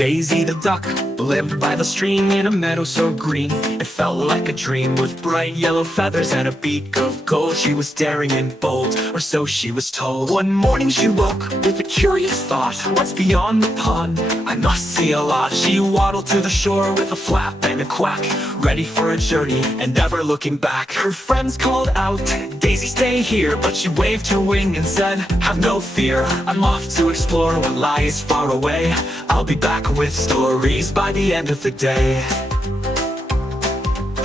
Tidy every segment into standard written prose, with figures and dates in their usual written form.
Daisy the duck lived by the stream in a meadow so green. It felt like a dream with bright yellow feathers and a beak of gold. She was daring and bold, or so she was told. One morning she woke with a curious thought. What's beyond the pond? I must see a lot. She waddled to the shore with a flap and a quack, ready for a journey and never looking back. Her friends called out, "Daisy, stay here," but she waved her wing and said, "Have no fear, I'm off to explore what lies far away. I'll be back with stories by the end of the day."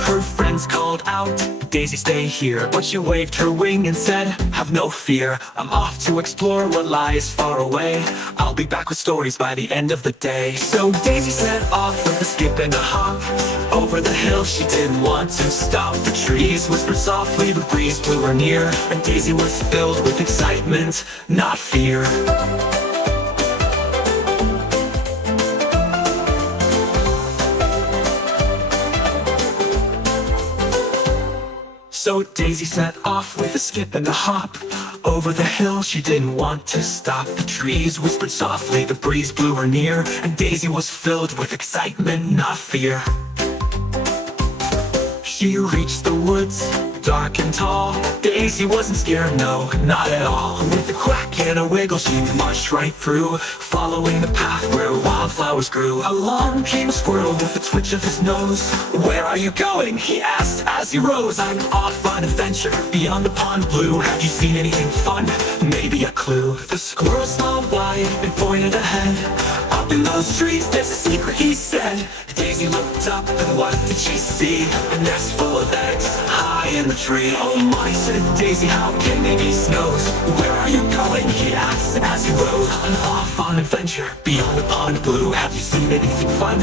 Her friends called out, "Daisy, stay here," but she waved her wing and said, "Have no fear, I'm off to explore what lies far away. I'll be back with stories by the end of the day." So Daisy set off with a skip and a hop. Over the hill she didn't want to stop. The trees whispered softly, the breeze blew her near, and Daisy was filled with excitement, not fear. So Daisy set off with a skip and a hop. Over the hill she didn't want to stop. The trees whispered softly, the breeze blew her near, and Daisy was filled with excitement, not fear. She reached the woods, dark and tall. Daisy wasn't scared, no, not at all. With a quack and a wiggle she marched right through, following the path where wildflowers grew. Along came a squirrel with a twitch of his nose. "Where are you going?" he asked as he rose. "I'm off on an adventure beyond the pond blue. Have you seen anything fun? Maybe a clue." The squirrel smiled wide and pointed ahead. "Up in those trees there's a secret," he said. Daisy looked up and what did she see? A nest full of eggs high in the tree. "Oh my," said Daisy, "how can they be snows?" "Where are you going?" he asked as he rose. "I'm off on an adventure beyond the pond blue. Have you seen anything fun?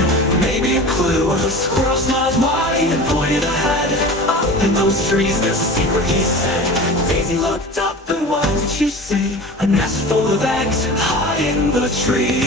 Maybe a clue." The squirrel smiled wide and pointed ahead. "Up in those trees there's a secret," he said. Daisy looked up and what did she see? A nest full of eggs high in the tree.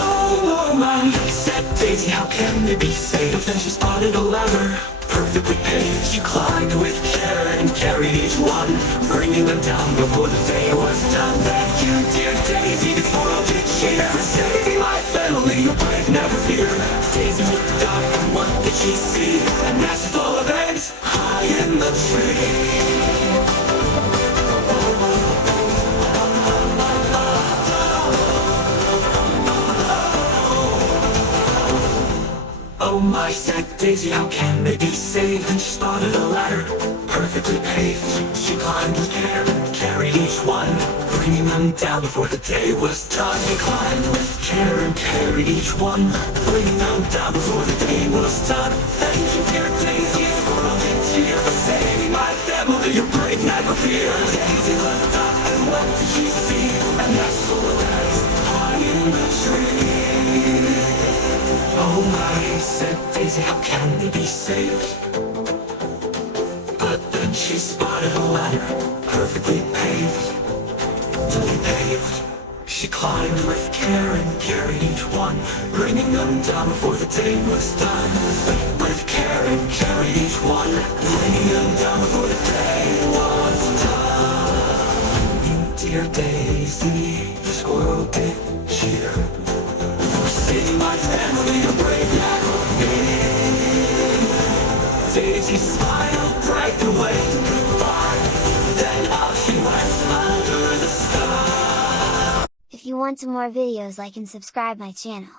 "Oh my," said Daisy, "how can they be safe?" Then she spotted a ladder, perfectly paved. She climbed with care and carried each one, bringing them down before the day was done. "Thank you, dear Daisy," the squirrel did cheer, "for saving my family, you're brave, never fear." Daisy looked up and what did she see? A nest full of eggs high in the tree. "Oh my," said Daisy, "how can they be saved?" And she spotted a ladder, perfectly paved. She climbed with care and carried each one, bringing them down before the day was done. She climbed with care and carried each one, bringing them down before the day was done. "Thank you, dear Daisy," the squirrel did cheer, "for saving my family, you're brave, never fear." Daisy looked up and what did she see? A nest full of eggs high in the tree. "Oh my," said Daisy, "how can they be saved?" But then she spotted a ladder, perfectly paved. She climbed with care and carried each one, bringing them down before the day was done. With care and carried each one, bringing them down before the day was done. Dear Daisy, the squirrel did cheer, "for saving my family, a brave never fear." Daisy smiled bright and waved goodbye, then out she went under the sky. If you want some more videos, like and subscribe my channel.